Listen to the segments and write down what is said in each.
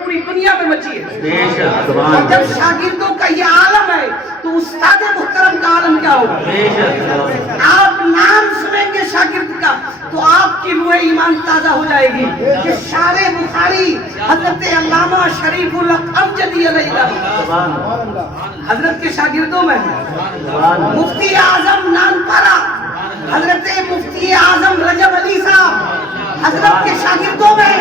पूरी दुनिया में मची है। और जब शागिर्दों का ये आलम है तो उस्ताद मुहतरम का आलम क्या होगा? आप नाम सुनेंगे शागिर्द का तो आपकी रूह ईमान ताजा हो जाएगी कि शारे बुखारी हजरत अल्लामा शरीफुल अमजदी हजरत के शागिर्दों में मुफ्ती आजम नानपारा हजरत मुफ्ती आजम रजब अली साहब हजरत के शागिर्दों में,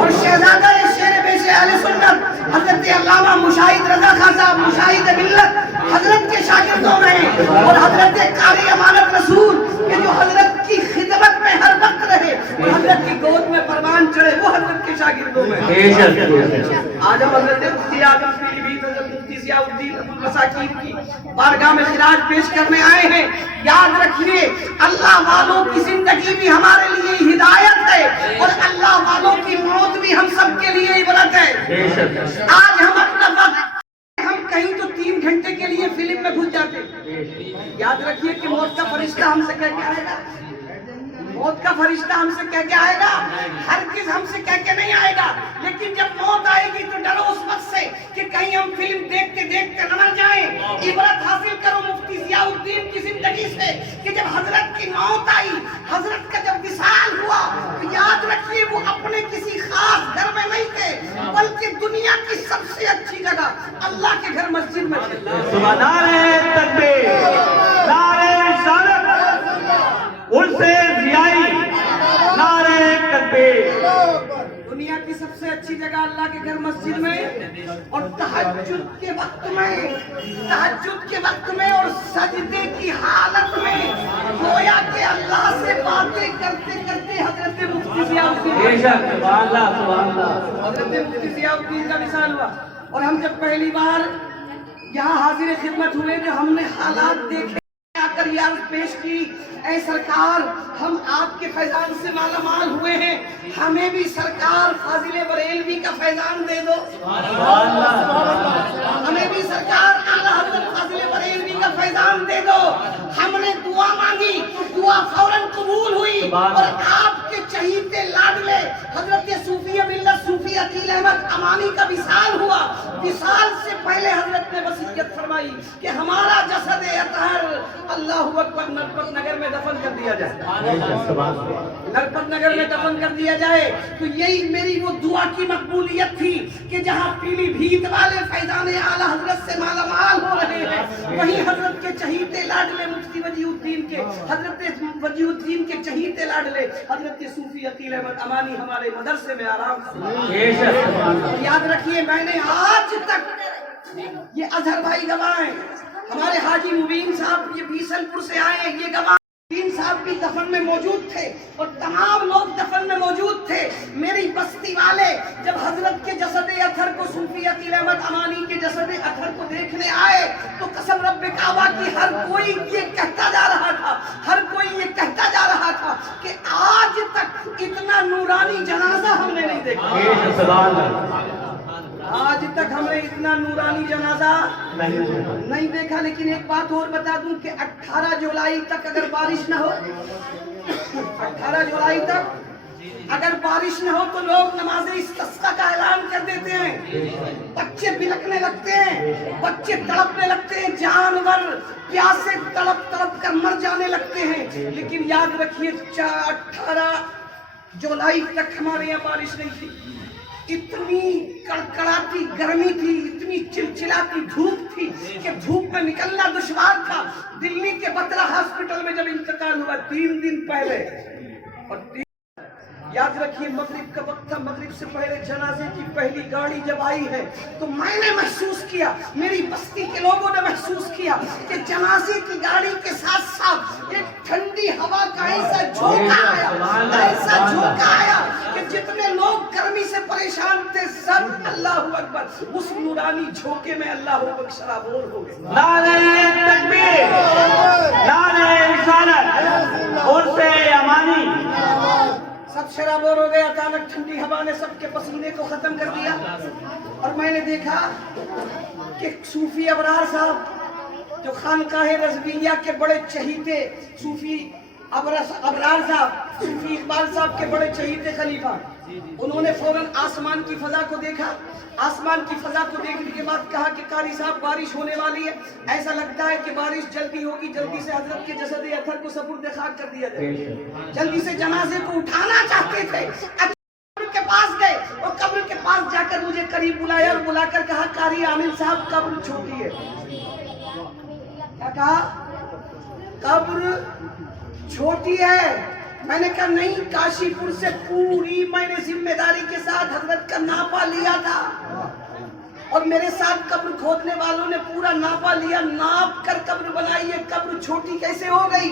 और शहजादा शेर बेशे अहले सुन्नत हजरत अल्लामा मुशाहिद रजा खान साहब मुशाहिद मिल्लत हजरत के शागिर्दों में, और हजरत कारी अमानत रसूल के जो हजरत की खिदमत में हर वक्त रहे और हजरत की गोद में परवान चढ़े वो हजरत के शागिर्दों में। आज हम हजरत मुफ्ती आजम पीलीभीत हजरत मुफ्ती जियाउद्दीन अब्दुल मसाकीन की बारगाह में खिराज पेश करने आए हैं। याद रखिए अल्लाह वालों की जिंदगी भी हमारे लिए हिदायत है और अल्लाह वालों की मौत भी हम सबके लिए इबरत है। आज हम अपना वक्त हम कहीं तो 3 घंटे के लिए फिल्म में घुस जाते। याद रखिए कि मौत का फरिश्ता हमसे कह के आएगा, मौत का फरिश्ता हमसे कह के आएगा, हर किस हमसे कह के नहीं आएगा। लेकिन जब मौत आएगी तो डरो उस वक्त से कि कहीं हम फिल्म देखते देखते न मर जाएं। इबरत हासिल करो मुफ्ती जियाउद्दीन की जिंदगी से कि जब हजरत की मौत आई, हजरत का जब विसाल हुआ तो याद रखिए वो अपने किसी खास घर में नहीं थे बल्कि दुनिया की सबसे अच्छी जगह अल्लाह के घर मस्जिद में थे। नारे तकबीर, नारे रिसालत, उनसे जियाई, नारे तकबीर। दुनिया की सबसे अच्छी जगह अल्लाह के घर मस्जिद में, और तहज्जुद के वक्त में और सजदे की हालत में गोया के अल्लाह से बातें करते करते हजरत मुफ्ती जियाउद्दीन का विसाल हुआ। और हम जब पहली बार यहाँ हाजिर खिदमत हुए तो हमने हालात देखे, आकर याद पेश की, ऐ सरकार हम आपके फैजान से मालामाल हुए हैं, हमें भी सरकार फाजिले बरेलवी का फैजान दे दो, हमें भी सरकार आला हजरत फाजिले बरेलवी का फैजान दे दो। हमने दुआ मांगी, दुआ फौरन कबूल हुई और आपके चहीते लाडले हजरत सूफी मिल्लत सूफी अकील अहमद अमानी का विसाल हुआ। विसाल से पहले हजरत ने वसीयत फरमाई कि हमारा जसद अतहर अल्लाहु अकबर नरपत नगर में दफन कर दिया जाए, नरपत नगर में दफन कर दिया जाए। तो यही मेरी वो दुआ की मकबूलियत थी कि जहाँ पीलीभीत वाले फैजान आला हजरत से मालामाल हो रहे हैं वहीं हजरत के चहीते लाडले मुफ्ती वजीउद्दीन के हजरत वजीउद्दीन के चहीते लाडले हजरत सूफी अकील अहमद अमानी हमारे मदरसे में आराम से। याद रखिए मैंने आज तक ये अजहर भाई गवाह हैं, हमारे हाजी मुबीन साहब ये बीसलपुर से आए हैं, ये गवाह मुबीन साहब भी दफन में मौजूद थे और तमाम लोग दफन में मौजूद थे। मेरी बस्ती वाले जब हजरत के जसद अतहर को सूफी अकील अहमद अमानी के जसद अतहर को देखने आए तो कसम रब्बे काबा की हर कोई ये कहता जा रहा था, हर कोई ये कहता जा रहा था कि आज तक इतना नूरानी जनाजा हमने नहीं देखा, आज तक हमने इतना नूरानी जनाजा नहीं देखा। लेकिन एक बात और बता दूं कि 18 जुलाई तक अगर बारिश न हो, 18 जुलाई तक अगर बारिश न हो तो लोग नमाज़े इस्तिस्का का ऐलान कर देते हैं, बच्चे बिलखने लगते हैं, बच्चे तड़पने लगते हैं, जानवर प्यासे तड़प तड़प कर मर जाने लगते हैं। लेकिन याद रखिए 18 जुलाई तक हमारे यहाँ बारिश नहीं थी। इतनी कड़कड़ाती गर्मी थी, इतनी चिलचिलाती धूप थी कि धूप में निकलना दुश्वार था। दिल्ली के बत्रा हॉस्पिटल में जब इंतकाल हुआ 3 दिन पहले, और याद रखिए मगरिब का वक्त था, मगरिब से पहले जनाजे की पहली गाड़ी जब आई है तो मैंने महसूस किया, मेरी बस्ती के लोगों ने महसूस किया कि जनाजे की गाड़ी के साथ साथ एक ठंडी हवा का ऐसा झोंका आया कि जितने लोग गर्मी से परेशान थे सब अल्लाहु अकबर उस नूरानी झोंके में अल्लाहु अकबर शराबोर हो गए। नारे तकबीर, नारे रिसालत, उनसे अमानी, सब शराबोर हो गए। अचानक ठंडी हवा ने सबके पसीने को खत्म कर दिया और मैंने देखा कि सूफी अबरार साहब जो खानकाहे रज़विया के बड़े चहीते सूफी अबरार साहब, सूफी इकबाल साहब के बड़े चहीते खलीफा, उन्होंने फौरन आसमान की फजा को देखा। आसमान की फजा को देखने के बाद कहा कि कारी साहब बारिश होने वाली है, ऐसा लगता है कि बारिश जल्दी होगी, जल्दी से हजरत के जसद अतहर को सपुर्द खाक कर दिया जाए। जल्दी से जनाजे को उठाना चाहते थे। कब्र के पास गए और कब्र के पास जाकर मुझे करीब बुलाया और बुलाकर कहा, कारी आमिर साहब कब्र छोटी है। क्या कहा? कब्र छोटी है। मैंने कहा नहीं, काशीपुर से पूरी मैंने जिम्मेदारी के साथ हजरत का नापा लिया था और मेरे साथ कब्र खोदने वालों ने पूरा नापा लिया, नाप कर कब्र बनाई है। कब्र छोटी कैसे हो गई?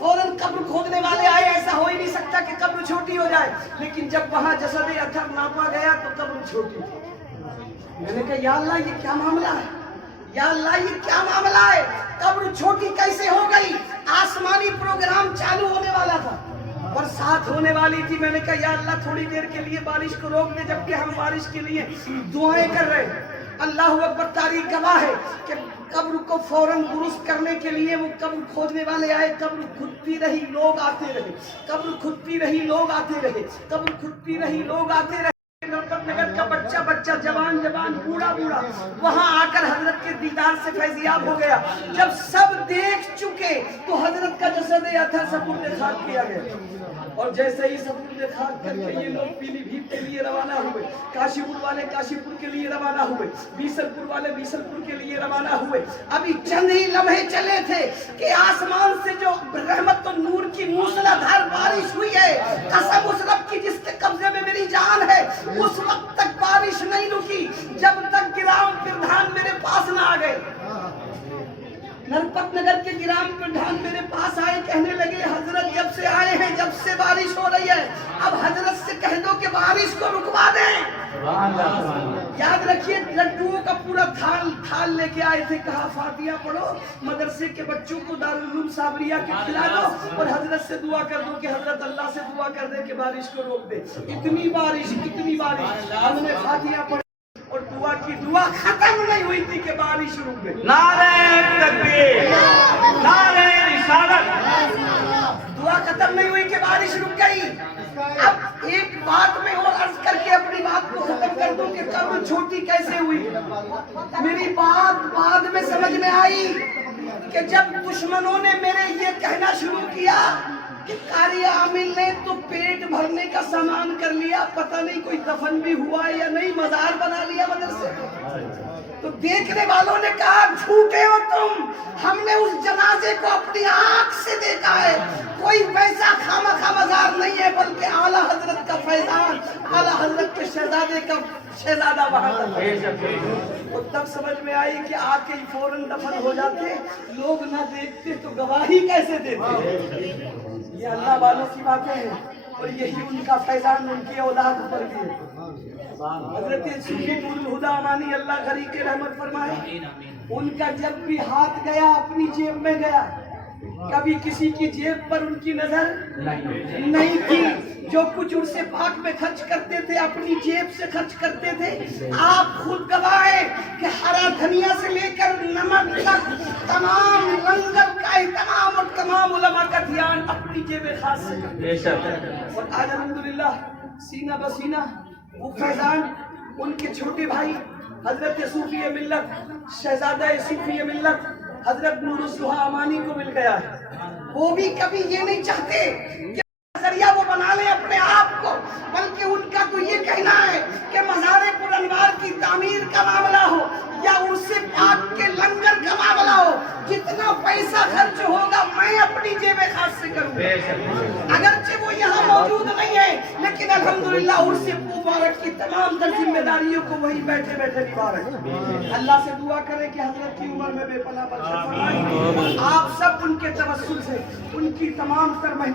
फौरन कब्र खोदने वाले आए, ऐसा हो ही नहीं सकता कि कब्र छोटी हो जाए। लेकिन जब वहां जसद अतहर नापा गया तो कब्र छोटी। मैंने कहा या अल्लाह ये क्या मामला है, या अल्लाह ये क्या मामला है, कब्र छोटी कैसे हो गई? आसमानी प्रोग्राम चालू होने वाला था, बरसात होने वाली थी। मैंने कहा या अल्लाह थोड़ी देर के लिए बारिश को रोक दे, जबकि हम बारिश के लिए दुआएं कर रहे हैं। अल्लाह अकबर, तारीख गवाह है कि कब्र को फौरन दुरुस्त करने के लिए वो कब्र खोदने वाले आए। कब्र खुदती रही, लोग आते रहे, कब्र खुदती रही, लोग आते रहे, कब्र खुदती रही, लोग आते रहे। नगर का बच्चा बच्चा, जवान जवान, बूढ़ा बूढ़ा वहां आकर हजरत के दीदार से फैजियाब हो गया। जब सब देख चुके तो हजरत का जसद अतहर सपुर्द खाक किया गया। और जैसे ही सपुर्द खाक करके ये लोग पीलीभीत के लिए रवाना हुए, काशीपुर वाले काशीपुर के लिए रवाना हुए, बीसलपुर वाले बीसलपुर के लिए रवाना हुए। अभी चंद ही लम्हे चले थे कि आसमान से जो रहमत और नूर की मूसलाधार बारिश हुई है, कसम उस रब की जिसके कब्जे में मेरी जान है, उस वक्त तक बारिश नहीं रुकी जब तक ग्राम प्रधान मेरे पास ना आ गए। नरपत नगर के ग्राम प्रधान मेरे पास आए, कहने लगे हजरत जब से आए हैं, जब से बारिश हो रही है, अब हजरत से कह दो कि बारिश को रुकवा दें। याद रखिए, लड्डुओं का पूरा थाल लेके आए थे। कहा फातिहा पढ़ो, मदरसे के बच्चों को दारुल उलूम साबरिया के खिला दो और हजरत से दुआ कर दो कि हजरत अल्लाह से दुआ कर दे कि बारिश को रोक दे। इतनी बारिश, इतनी बारिश। हमने फातिहा पढ़ी और दुआ की, दुआ खत्म नहीं हुई थी कि बारिश रुक गई। नारे तकबीर, नारे रिसालत। दुआ खत्म नहीं हुई कि बारिश रुक गई। अब एक बात में और अर्ज करके अपनी बात को खत्म कर दूं कि कब्र छोटी कैसे हुई। मेरी बात बाद में समझ में आई कि जब दुश्मनों ने मेरे ये कहना शुरू किया कि कारी आमिर ने तो पेट भरने का सामान कर लिया, पता नहीं कोई दफन भी हुआ या नहीं, मजार बना लिया मदरसे। तो देखने वालों ने कहा झूठे हो तुम, हमने उस जनाजे को अपनी आंख से देखा है, कोई वैसा खामखा मजार नहीं है, बल्कि आला हजरत का फैजान, आला हजरत के शहजादे का शहजादा वहां था। तो तब समझ में आई कि आके ही फौरन दफन हो जाते, लोग ना देखते तो गवाही कैसे देते। ये अल्लाह वालों की बातें हैं और यही उनका फैजान उनकी औलाद पर भी है। हजरत सूफी नूरुल हुदा अमानी अल्लाह गरी के रहमत फरमाए, उनका जब भी हाथ गया अपनी जेब में गया, कभी किसी की जेब पर उनकी नजर नहीं की। जो कुछ उनसे पाक में खर्च करते थे अपनी जेब से खर्च करते थे। आप खुद गवाह हैं कि हरा धनिया से लेकर नमक तक तमाम लंगर का एहतमाम और तमाम उलमा का ध्यान अपनी जेब खास से करते। और आज अल्हम्दुलिल्लाह सीना बसीना वो फैजान उनके छोटे भाई हजरत सूफी मिल्लत, शहजादा सूफी मिल्लत हजरत नूरुस्सुहा अमानी को मिल गया है। वो भी कभी ये नहीं चाहते कि नजरिया वो बना ले अपने आप को, बल्कि उनका तो ये कहना है कि मज़ारे पुरअनवार की तामीर का मामला हो या उनसे पाक के लंगर का मामला हो, जितना पैसा खर्च होगा मैं अपनी जेब खास से करूंगा। अगरचे वो यहाँ मौजूद नहीं है, लेकिन अल्हम्दुलिल्लाह उनसे मुबारक की तमाम तर जिम्मेदारियों को वही बैठे बैठे निभा रहे। अल्लाह से दुआ करें कि हजरत की उम्र में बेपनाह बरकत फरमाए। आप सब उनके तवस्सुल से उनकी तमाम तर मेहनत